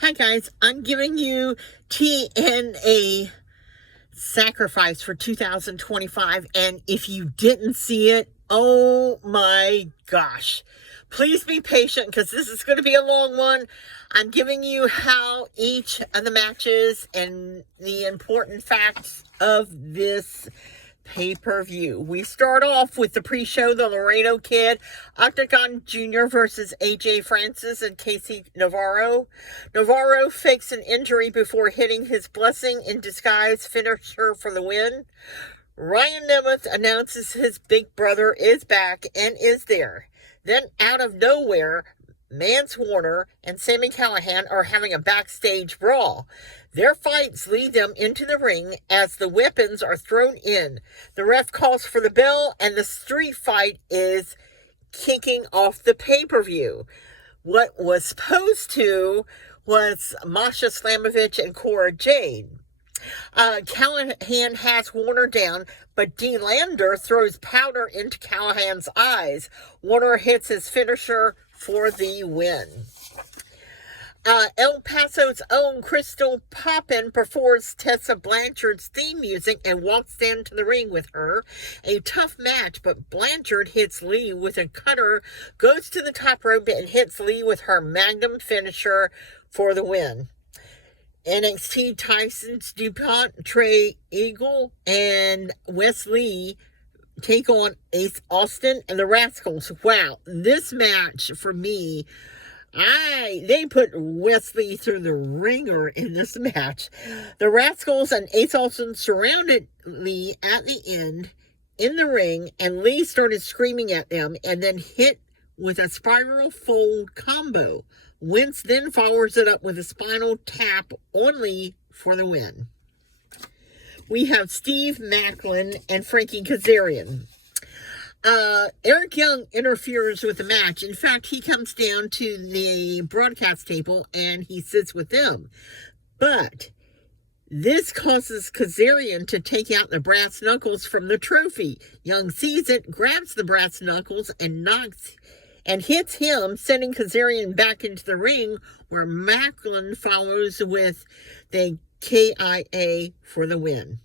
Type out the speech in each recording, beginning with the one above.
Hi guys, I'm giving you TNA Sacrifice for 2025, and if you didn't see it, oh my gosh. Please be patient because this is going to be a long one. I'm giving you how each of the matches and the important facts of this pay-per-view. We start off with the pre-show, the Laredo Kid, Octagon Jr. versus AJ Francis and Casey Navarro. Navarro fakes an injury before hitting his blessing in disguise finisher for the win. Ryan Nemeth announces his big brother is back and is there. Then out of nowhere, Mance Warner and Sami Callihan are having a backstage brawl. Their fights lead them into the ring as the weapons are thrown in. The ref calls for the bell and the street fight is kicking off the pay-per-view. What was supposed to was Masha Slamovich and Cora Jade. Callahan has Warner down, but Dean Lander throws powder into Callahan's eyes. Warner hits his finisher for the win. El Paso's own Crystal Poppin performs Tessa Blanchard's theme music and walks down to the ring with her. A tough match, but Blanchard hits Lee with a cutter, goes to the top rope and hits Lee with her magnum finisher for the win. NXT Tyson's DuPont, Trey Eagle, and Wes Lee take on Ace Austin and the Rascals. Wow, this match for me, they put Wesley through the ringer in this match. The Rascals and Ace Austin surrounded Lee at the end in the ring, and Lee started screaming at them and then hit with a spiral fold combo. Wentz then follows it up with a spinal tap on Lee for the win. We have Steve Macklin and Frankie Kazarian. Eric Young interferes with the match. In fact, he comes down to the broadcast table and he sits with them. But this causes Kazarian to take out the brass knuckles from the trophy. Young sees it, grabs the brass knuckles, and hits him, sending Kazarian back into the ring, where Macklin follows with the KIA for the win.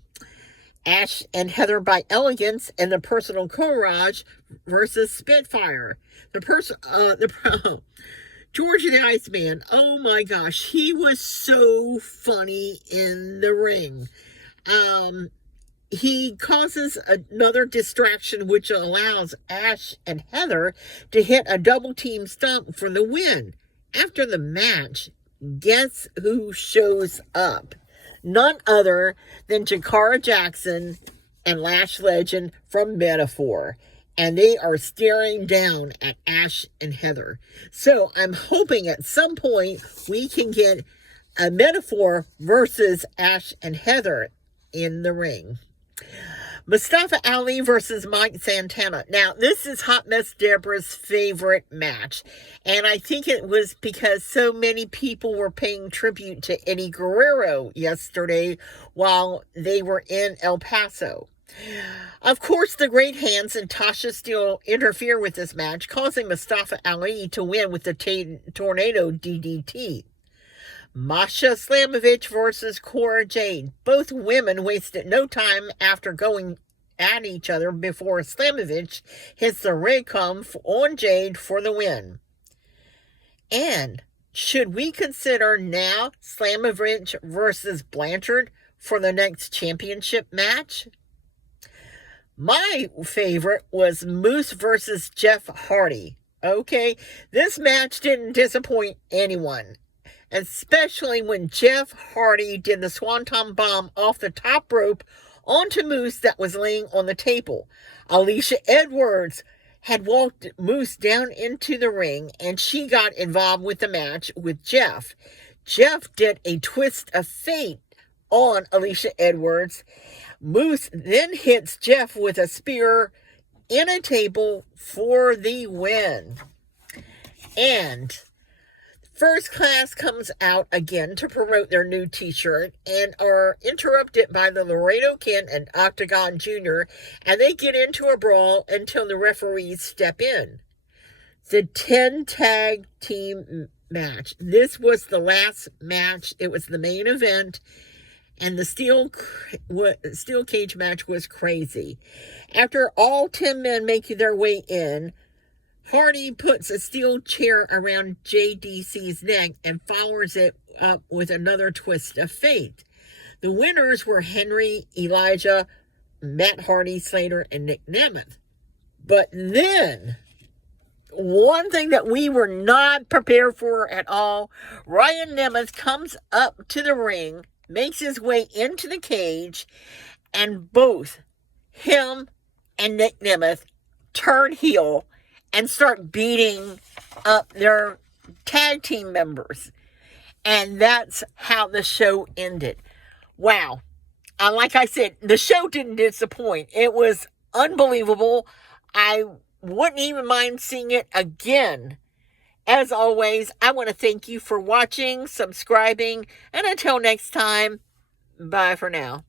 Ash and Heather by Elegance and the Personal Courage versus Spitfire. George the Iceman, oh my gosh, he was so funny in the ring. He causes another distraction, which allows Ash and Heather to hit a double team stomp for the win. After the match, guess who shows up? None other than Jakara Jackson and Lash Legend from Metaphor. And they are staring down at Ash and Heather. So I'm hoping at some point we can get a Metaphor versus Ash and Heather in the ring. Mustafa Ali versus Mike Santana. Now, this is Hot Mess Deborah's favorite match. And I think it was because so many people were paying tribute to Eddie Guerrero yesterday while they were in El Paso. Of course, the Great Hands and Tasha Steele interfere with this match, causing Mustafa Ali to win with the Tornado DDT. Masha Slamovich versus Cora Jade. Both women wasted no time after going at each other before Slamovich hits the Raycom on Jade for the win. And should we consider now Slamovich versus Blanchard for the next championship match? My favorite was Moose versus Jeff Hardy. Okay, this match didn't disappoint anyone, especially when Jeff Hardy did the Swanton Bomb off the top rope onto Moose that was laying on the table. Alicia Edwards had walked Moose down into the ring, and she got involved with the match with Jeff. Jeff did a twist of fate on Alicia Edwards. Moose then hits Jeff with a spear in a table for the win. And First Class comes out again to promote their new t-shirt and are interrupted by the Laredo Kid and Octagon Jr., and they get into a brawl until the referees step in. the 10 tag team match. This was the last match. It was the main event, and the steel cage match was crazy. After all 10 men make their way in, Hardy puts a steel chair around JDC's neck and follows it up with another twist of fate. The winners were Henry, Elijah, Matt Hardy, Slater, and Nick Nemeth. But then, one thing that we were not prepared for at all, Ryan Nemeth comes up to the ring, makes his way into the cage, and both him and Nick Nemeth turn heel and start beating up their tag team members. And that's how the show ended. Wow. Like I said, the show didn't disappoint. It was unbelievable. I wouldn't even mind seeing it again. As always, I want to thank you for watching, subscribing, and until next time, bye for now.